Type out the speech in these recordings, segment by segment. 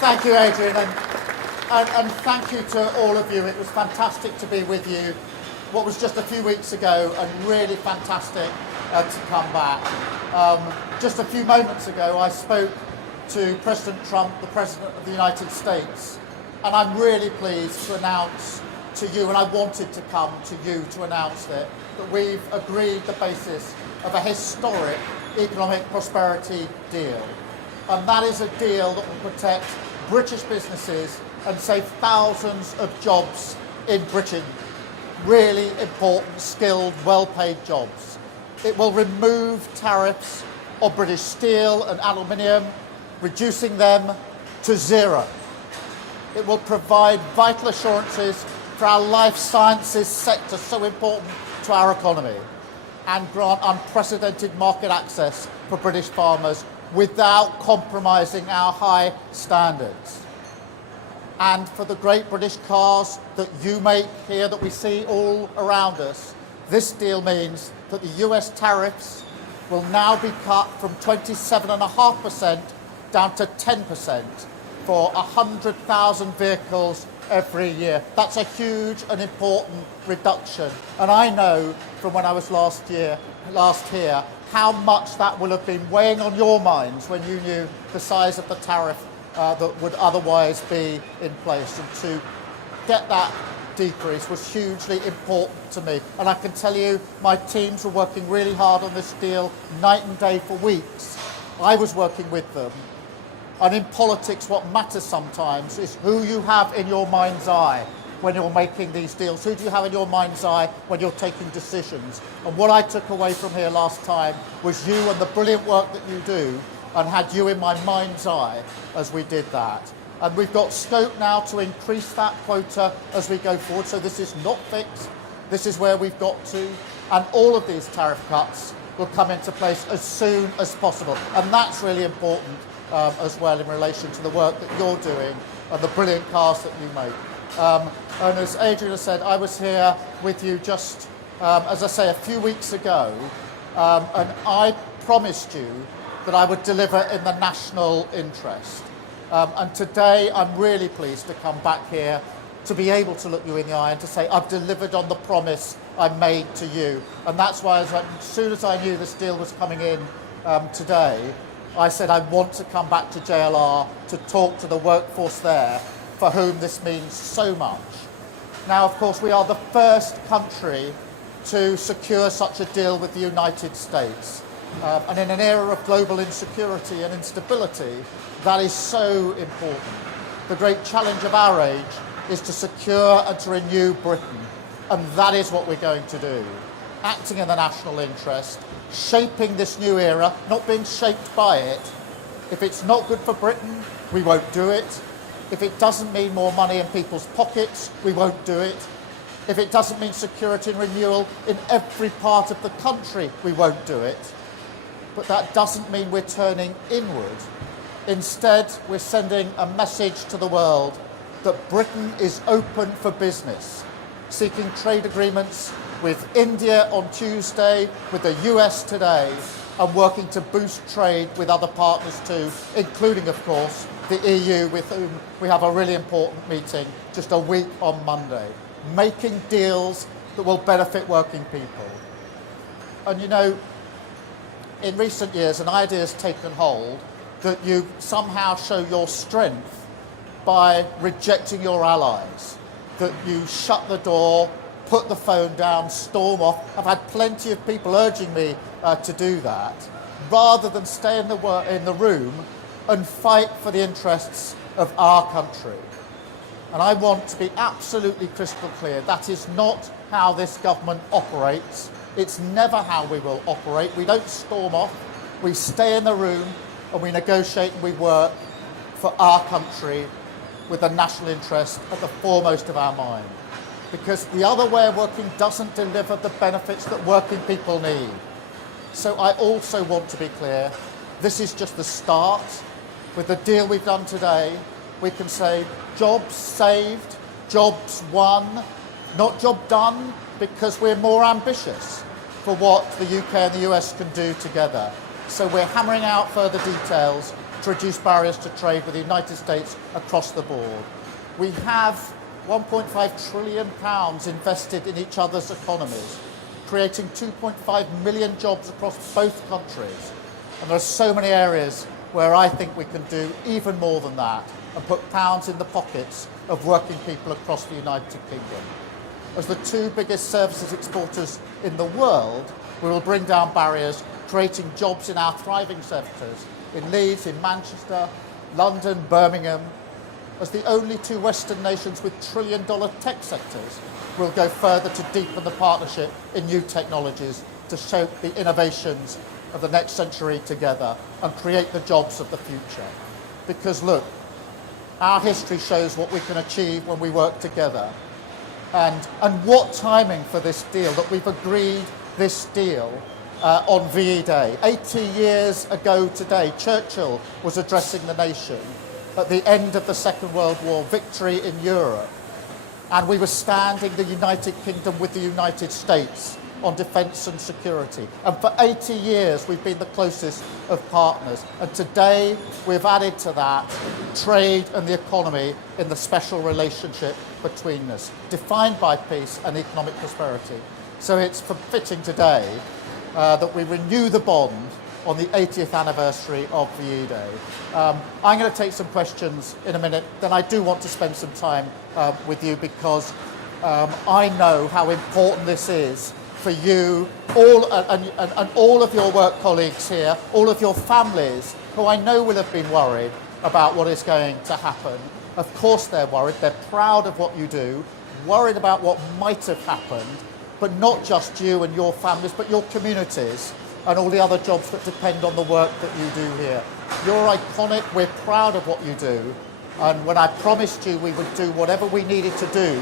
Thank you, Adrian, and thank you to all of you. It was fantastic to be with you what was just a few weeks ago, and really fantastic to come back. Just a few moments ago, I spoke to President Trump, the President of the United States, and I'm really pleased to announce to you, and I wanted to come to you to announce that we've agreed the basis of a historic economic prosperity deal. And that is a deal that will protect British businesses and save thousands of jobs in Britain. Really important, skilled, well-paid jobs. It will remove tariffs on British steel and aluminium, reducing them to zero. It will provide vital assurances for our life sciences sector, so important to our economy, and grant unprecedented market access for British farmers without compromising our high standards. And for the great British cars that you make here, that we see all around us, this deal means that the US tariffs will now be cut from 27.5% down to 10% for 100,000 vehicles every year. That's a huge and important reduction. And I know from when I was last here how much that will have been weighing on your minds when you knew the size of the tariff that would otherwise be in place. And to get that decrease was hugely important to me. And I can tell you, my teams were working really hard on this deal, night and day for weeks. I was working with them. And in politics, what matters sometimes is who you have in your mind's eye when you're making these deals. Who do you have in your mind's eye when you're taking decisions? And what I took away from here last time was you and the brilliant work that you do, and had you in my mind's eye as we did that. And we've got scope now to increase that quota as we go forward. So this is not fixed. This is where we've got to. And all of these tariff cuts will come into place as soon as possible. And that's really important as well in relation to the work that you're doing and the brilliant cars that you make. And as Adrian has said, I was here with you just, as I say, a few weeks ago, and I promised you that I would deliver in the national interest. And today I'm really pleased to come back here to be able to look you in the eye and to say I've delivered on the promise I made to you. And that's why as soon as I knew this deal was coming in today, I said I want to come back to JLR to talk to the workforce there for whom this means so much. Now, of course, we are the first country to secure such a deal with the United States. And in an era of global insecurity and instability, that is so important. The great challenge of our age is to secure and to renew Britain. And that is what we're going to do. Acting in the national interest, shaping this new era, not being shaped by it. If it's not good for Britain, we won't do it. If it doesn't mean more money in people's pockets, we won't do it. If it doesn't mean security and renewal in every part of the country, we won't do it. But that doesn't mean we're turning inward. Instead, we're sending a message to the world that Britain is open for business, seeking trade agreements with India on Tuesday, with the US today, and working to boost trade with other partners too, including, of course, the EU, with whom we have a really important meeting just a week on Monday, making deals that will benefit working people. And you know, in recent years, an idea has taken hold that you somehow show your strength by rejecting your allies, that you shut the door, put the phone down, storm off. I've had plenty of people urging me to do that, rather than stay in the room and fight for the interests of our country. And I want to be absolutely crystal clear, that is not how this government operates. It's never how we will operate. We don't storm off, we stay in the room and we negotiate and we work for our country with the national interest at the foremost of our mind. Because the other way of working doesn't deliver the benefits that working people need. So I also want to be clear, this is just the start. With the deal we've done today, we can say jobs saved, jobs won, not job done, because we're more ambitious for what the UK and the US can do together. So we're hammering out further details, to reduce barriers to trade with the United States across the board. We have £1.5 trillion invested in each other's economies, creating 2.5 million jobs across both countries. And there are so many areas where I think we can do even more than that and put pounds in the pockets of working people across the United Kingdom. As the two biggest services exporters in the world, we will bring down barriers, creating jobs in our thriving sectors in Leeds, in Manchester, London, Birmingham. As the only two Western nations with trillion-dollar tech sectors, we'll go further to deepen the partnership in new technologies to shape the innovations of the next century together and create the jobs of the future. Because look, our history shows what we can achieve when we work together. And what timing for this deal, that we've agreed this deal on VE Day. 80 years ago today, Churchill was addressing the nation at the end of the Second World War, victory in Europe. And we were standing the United Kingdom with the United States on defence and security. And for 80 years, we've been the closest of partners. And today, we've added to that trade and the economy in the special relationship between us, defined by peace and economic prosperity. So it's fitting today that we renew the bond on the 80th anniversary of VE Day. I'm going to take some questions in a minute. Then I do want to spend some time with you because I know how important this is for you, all and all of your work colleagues here, all of your families, who I know will have been worried about what is going to happen. Of course they're worried, they're proud of what you do, worried about what might have happened, but not just you and your families, but your communities and all the other jobs that depend on the work that you do here. You're iconic, we're proud of what you do, and when I promised you we would do whatever we needed to do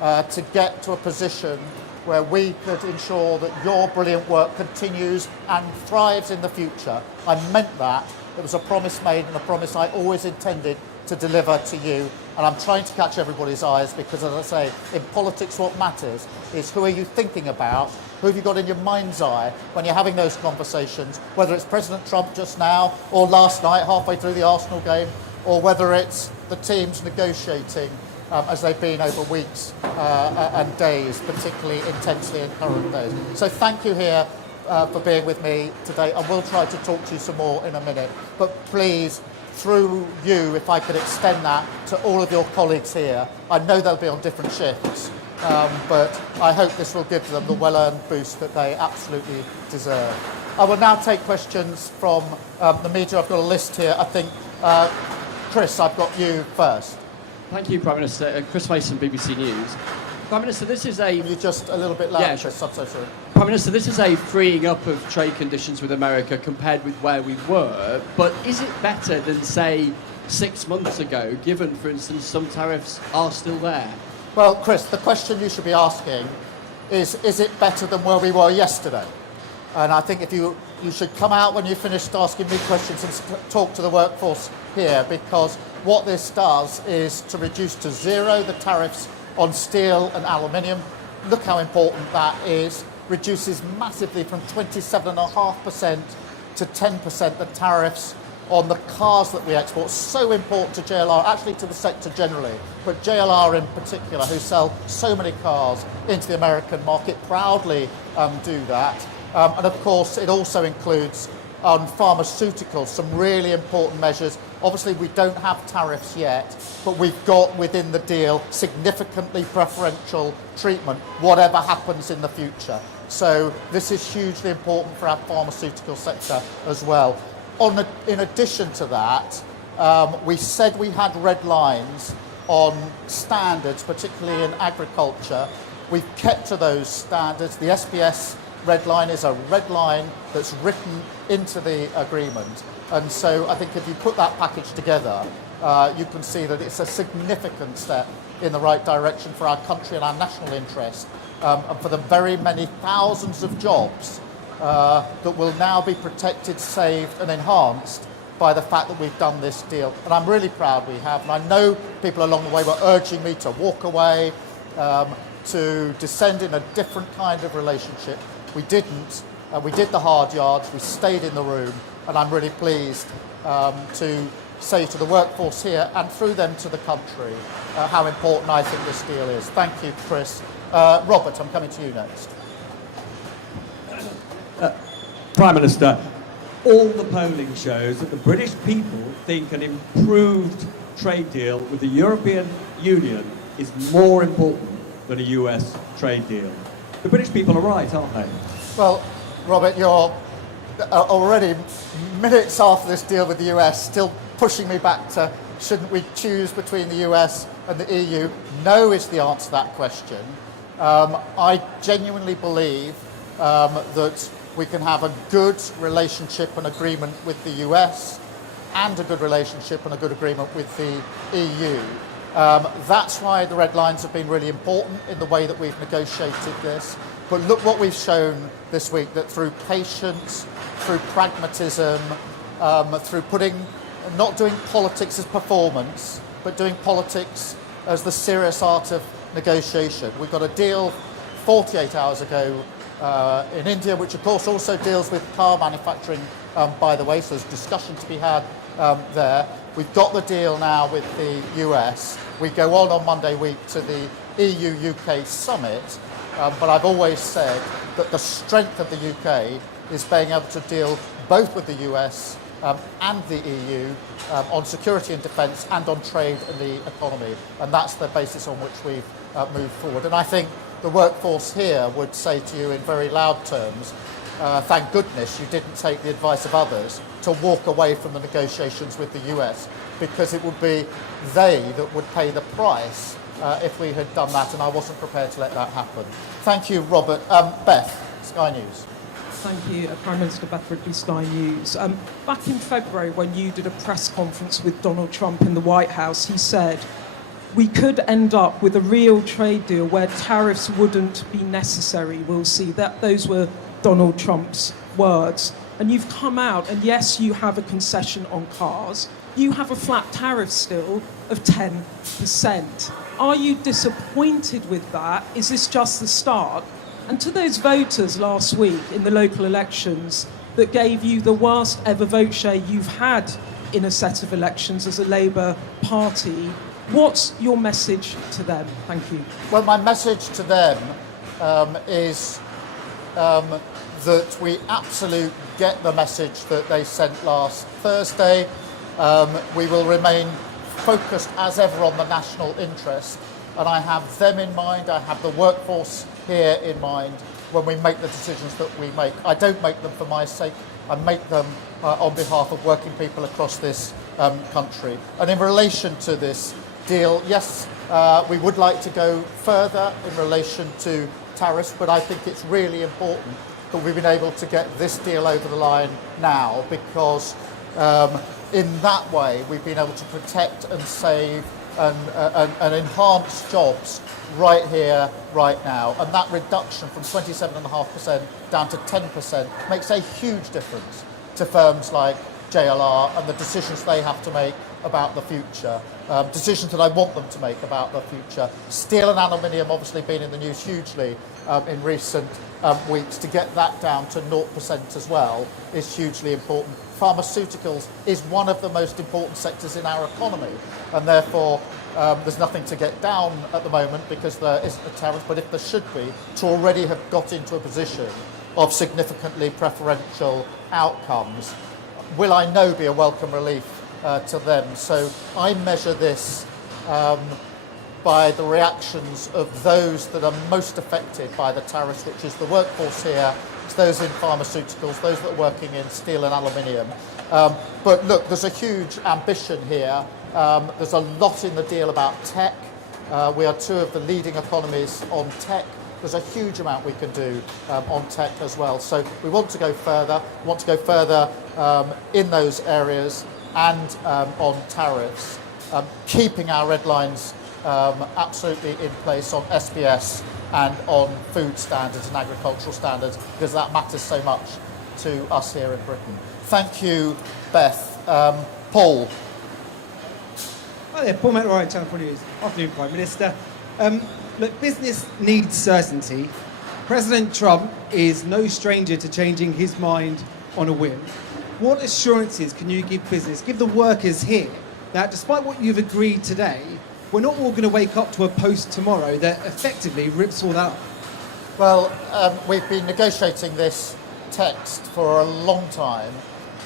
to get to a position where we could ensure that your brilliant work continues and thrives in the future, I meant that. It was a promise made and a promise I always intended to deliver to you. And I'm trying to catch everybody's eyes because, as I say, in politics what matters is who are you thinking about, who have you got in your mind's eye when you're having those conversations, whether it's President Trump just now or last night halfway through the Arsenal game, or whether it's the teams negotiating as they've been over weeks and days, particularly intensely in current days. So thank you here for being with me today, and we'll try to talk to you some more in a minute. But please, through you, if I could extend that to all of your colleagues here. I know they'll be on different shifts, but I hope this will give them the well-earned boost that they absolutely deserve. I will now take questions from the media. I've got a list here. I think, Chris, I've got you first. Thank you, Prime Minister. Chris Mason, BBC News. Prime Minister, this is a... You're just a little bit louder, Yeah, Chris. I'm so sorry. Prime Minister, this is a freeing up of trade conditions with America compared with where we were, but is it better than, say, 6 months ago, given, for instance, some tariffs are still there? Well, Chris, the question you should be asking is it better than where we were yesterday? And I think if you should come out when you finished asking me questions and talk to the workforce here, because what this does is to reduce to zero the tariffs on steel and aluminium. Look how important that is. Reduces massively from 27.5% to 10% the tariffs on the cars that we export. So important to JLR, actually to the sector generally, but JLR in particular, who sell so many cars into the American market, proudly do that. And of course, it also includes on pharmaceuticals some really important measures. Obviously, we don't have tariffs yet, but we've got within the deal significantly preferential treatment, whatever happens in the future. So this is hugely important for our pharmaceutical sector as well. In addition to that, we said we had red lines on standards, particularly in agriculture. We've kept to those standards. The SBS red line is a red line that's written into the agreement. And so I think if you put that package together, you can see that it's a significant step in the right direction for our country and our national interest, and for the very many thousands of jobs that will now be protected, saved and enhanced by the fact that we've done this deal. And I'm really proud we have. And I know people along the way were urging me to walk away, to descend in a different kind of relationship. We didn't. We did the hard yards, we stayed in the room, and I'm really pleased to say to the workforce here and through them to the country how important I think this deal is. Thank you, Chris. Robert, I'm coming to you next. Prime Minister, all the polling shows that the British people think an improved trade deal with the European Union is more important than a US trade deal. The British people are right, aren't they? Well, Robert, you're already minutes after this deal with the US still pushing me back to shouldn't we choose between the US and the EU? No is the answer to that question. I genuinely believe that we can have a good relationship and agreement with the US and a good relationship and a good agreement with the EU. That's why the red lines have been really important in the way that we've negotiated this. But look what we've shown this week, that through patience, through pragmatism, through not doing politics as performance, but doing politics as the serious art of negotiation. We got a deal 48 hours ago in India, which of course also deals with car manufacturing, by the way, so there's discussion to be had there. We've got the deal now with the US. We go on Monday week to the EU-UK summit, but I've always said that the strength of the UK is being able to deal both with the US and the EU on security and defence and on trade and the economy, and that's the basis on which we've moved forward. And I think the workforce here would say to you in very loud terms, thank goodness you didn't take the advice of others to walk away from the negotiations with the US, because it would be they that would pay the price if we had done that, and I wasn't prepared to let that happen. Thank you, Robert. Beth, Sky News. Thank you, Prime Minister Beth Ridley, Sky News. Back in February, when you did a press conference with Donald Trump in the White House, he said, we could end up with a real trade deal where tariffs wouldn't be necessary. We'll see. Those were Donald Trump's words. And you've come out, and yes, you have a concession on cars. You have a flat tariff still of 10%. Are you disappointed with that? Is this just the start? And to those voters last week in the local elections that gave you the worst ever vote share you've had in a set of elections as a Labour Party, what's your message to them? Thank you. Well, my message to them is that we absolutely get the message that they sent last Thursday. We will remain focused as ever on the national interest, and I have them in mind, I have the workforce here in mind when we make the decisions that we make. I don't make them for my sake, I make them on behalf of working people across this country. And in relation to this deal, yes, we would like to go further in relation to tariffs, but I think it's really important that we've been able to get this deal over the line now, because in that way we've been able to protect and save and enhance jobs right here, right now. And that reduction from 27.5% down to 10% makes a huge difference to firms like JLR and the decisions they have to make about the future, decisions that I want them to make about the future. Steel and aluminium obviously been in the news hugely in recent weeks. To get that down to 0% as well is hugely important. Pharmaceuticals is one of the most important sectors in our economy, and therefore there's nothing to get down at the moment because there isn't a tariff, but if there should be, to already have got into a position of significantly preferential outcomes will, I know, be a welcome relief to them. So I measure this by the reactions of those that are most affected by the tariffs, which is the workforce here, it's those in pharmaceuticals, those that are working in steel and aluminium. But look, there's a huge ambition here. There's a lot in the deal about tech. We are two of the leading economies on tech. There's a huge amount we can do on tech as well. So we want to go further. We want to go further in those areas and on tariffs, keeping our red lines absolutely in place on SBS and on food standards and agricultural standards, because that matters so much to us here in Britain. Thank you, Beth. Paul. Hi there, Paul McRae, Channel 4 News. Afternoon, Prime Minister. Look, business needs certainty, President Trump is no stranger to changing his mind on a whim. What assurances can you give business, give the workers here, that despite what you've agreed today, we're not all going to wake up to a post tomorrow that effectively rips all that up? Well, we've been negotiating this text for a long time.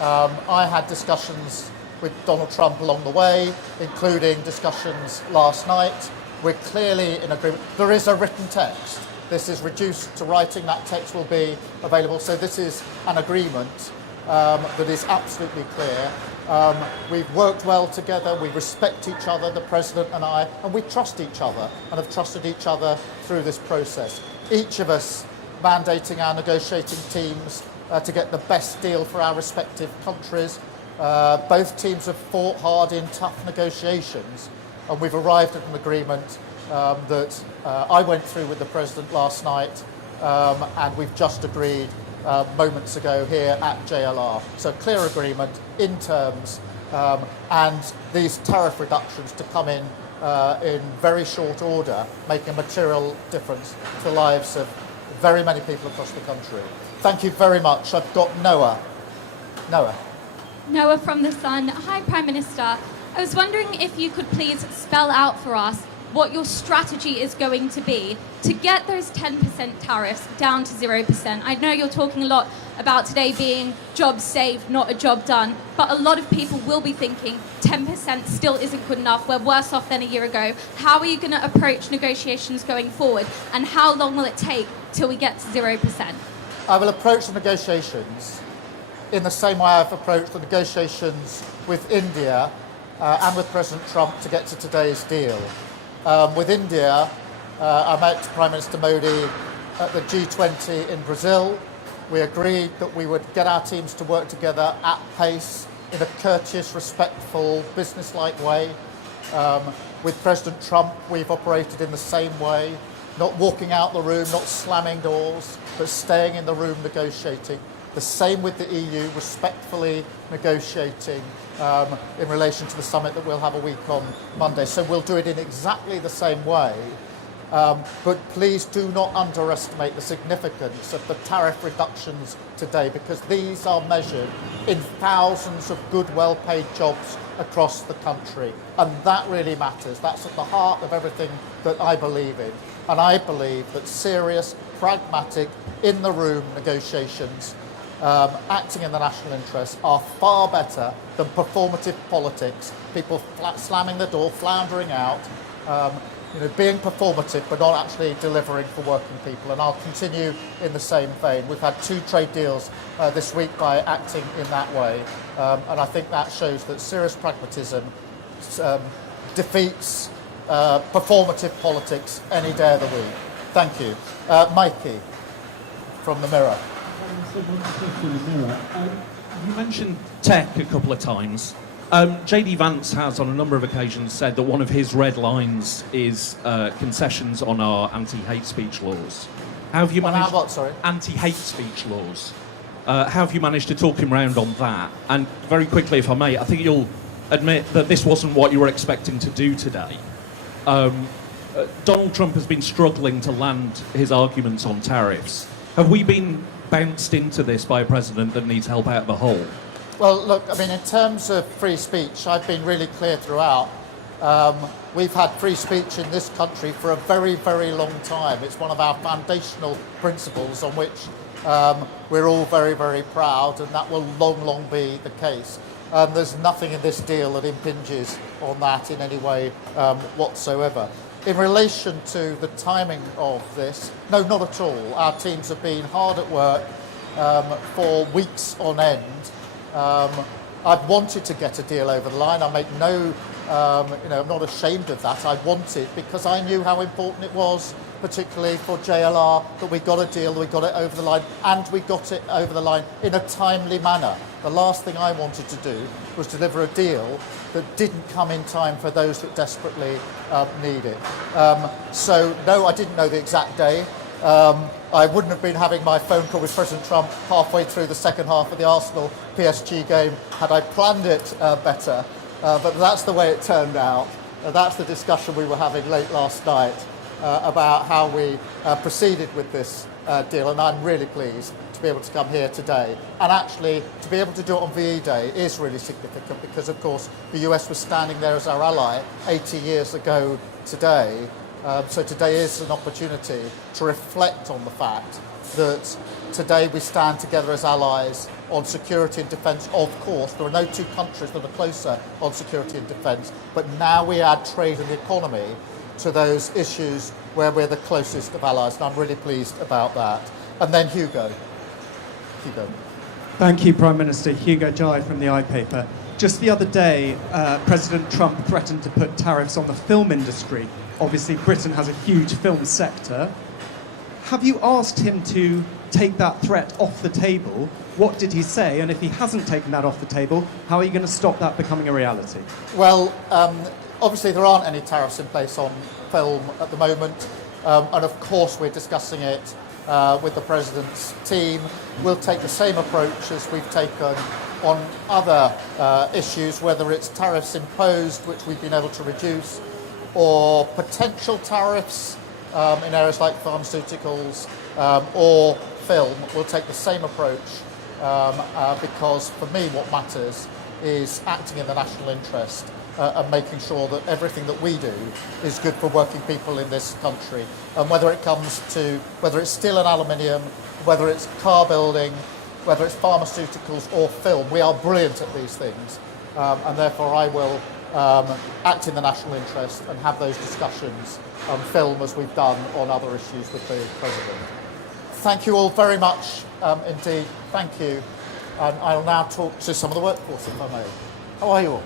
I had discussions with Donald Trump along the way, including discussions last night. We're clearly in agreement. There is a written text. This is reduced to writing. That text will be available. So this is an agreement that is absolutely clear. We've worked well together. We respect each other, the President and I, and we trust each other and have trusted each other through this process. Each of us mandating our negotiating teams to get the best deal for our respective countries. Both teams have fought hard in tough negotiations, and we've arrived at an agreement that I went through with the President last night, and we've just agreed moments ago here at JLR. So clear agreement in terms, and these tariff reductions to come in very short order, making a material difference to the lives of very many people across the country. Thank you very much. I've got Noah. Noah from The Sun. Hi, Prime Minister. I was wondering if you could please spell out for us what your strategy is going to be to get those 10% tariffs down to 0%. I know you're talking a lot about today being job saved, not a job done, but a lot of people will be thinking 10% still isn't good enough. We're worse off than a year ago. How are you going to approach negotiations going forward, and how long will it take till we get to 0%? I will approach the negotiations in the same way I've approached the negotiations with India and with President Trump to get to today's deal. With India, I met Prime Minister Modi at the G20 in Brazil. We agreed that we would get our teams to work together at pace in a courteous, respectful, business-like way. With President Trump, we've operated in the same way, not walking out the room, not slamming doors, but staying in the room negotiating. The same with the EU, respectfully negotiating in relation to the summit that we'll have a week on Monday. So we'll do it in exactly the same way. But please do not underestimate the significance of the tariff reductions today, because these are measured in thousands of good, well-paid jobs across the country. And that really matters. That's at the heart of everything that I believe in. And I believe that serious, pragmatic, in-the-room negotiations acting in the national interest are far better than performative politics, people slamming the door, floundering out, being performative but not actually delivering for working people. And I'll continue in the same vein. We've had 2 trade deals this week by acting in that way, and I think that shows that serious pragmatism defeats performative politics any day of the week. Thank you. Mikey from The Mirror. You mentioned tech a couple of times. JD Vance has on a number of occasions said that one of his red lines is concessions on our anti-hate speech laws. How have you managed? What, sorry? Anti-hate speech laws. How have you managed to talk him round on that? And very quickly, if I may, I think you'll admit that this wasn't what you were expecting to do today. Donald Trump has been struggling to land his arguments on tariffs. Have we been bounced into this by a president that needs help out of the hole? Well, look, I mean, in terms of free speech, I've been really clear throughout. We've had free speech in this country for a very, very long time. It's one of our foundational principles on which we're all very, very proud, and that will long, long be the case. There's nothing in this deal that impinges on that in any way whatsoever. In relation to the timing of this, no, not at all. Our teams have been hard at work for weeks on end. I've wanted to get a deal over the line. I make no, I'm not ashamed of that. I want it because I knew how important it was, particularly for JLR, that we got a deal, that we got it over the line, and we got it over the line in a timely manner. The last thing I wanted to do was deliver a deal that didn't come in time for those that desperately need it. So, no, I didn't know the exact day. I wouldn't have been having my phone call with President Trump halfway through the second half of the Arsenal PSG game had I planned it better. But that's the way it turned out. That's the discussion we were having late last night. about how we proceeded with this deal, and I'm really pleased to be able to come here today. And actually, to be able to do it on VE Day is really significant because, of course, the US was standing there as our ally 80 years ago today. So today is an opportunity to reflect on the fact that today we stand together as allies on security and defence. Of course, there are no two countries that are closer on security and defence, but now we add trade and the economy to those issues where we're the closest of allies, and I'm really pleased about that. And then Hugo. Thank you, Prime Minister. Hugo Jai from the iPaper. Just the other day, President Trump threatened to put tariffs on the film industry. Obviously, Britain has a huge film sector. Have you asked him to take that threat off the table? What did he say? And if he hasn't taken that off the table, how are you going to stop that becoming a reality? Well, obviously there aren't any tariffs in place on film at the moment, and of course we're discussing it with the President's team. We'll take the same approach as we've taken on other issues, whether it's tariffs imposed, which we've been able to reduce, or potential tariffs in areas like pharmaceuticals or film. We'll take the same approach because for me what matters is acting in the national interest and making sure that everything that we do is good for working people in this country. And whether it's steel and aluminium, whether it's car building, whether it's pharmaceuticals or film, we are brilliant at these things. And therefore I will act in the national interest and have those discussions on film as we've done on other issues with the President. Thank you all very much indeed. Thank you. And I'll now talk to some of the workforce, if I may. How are you all?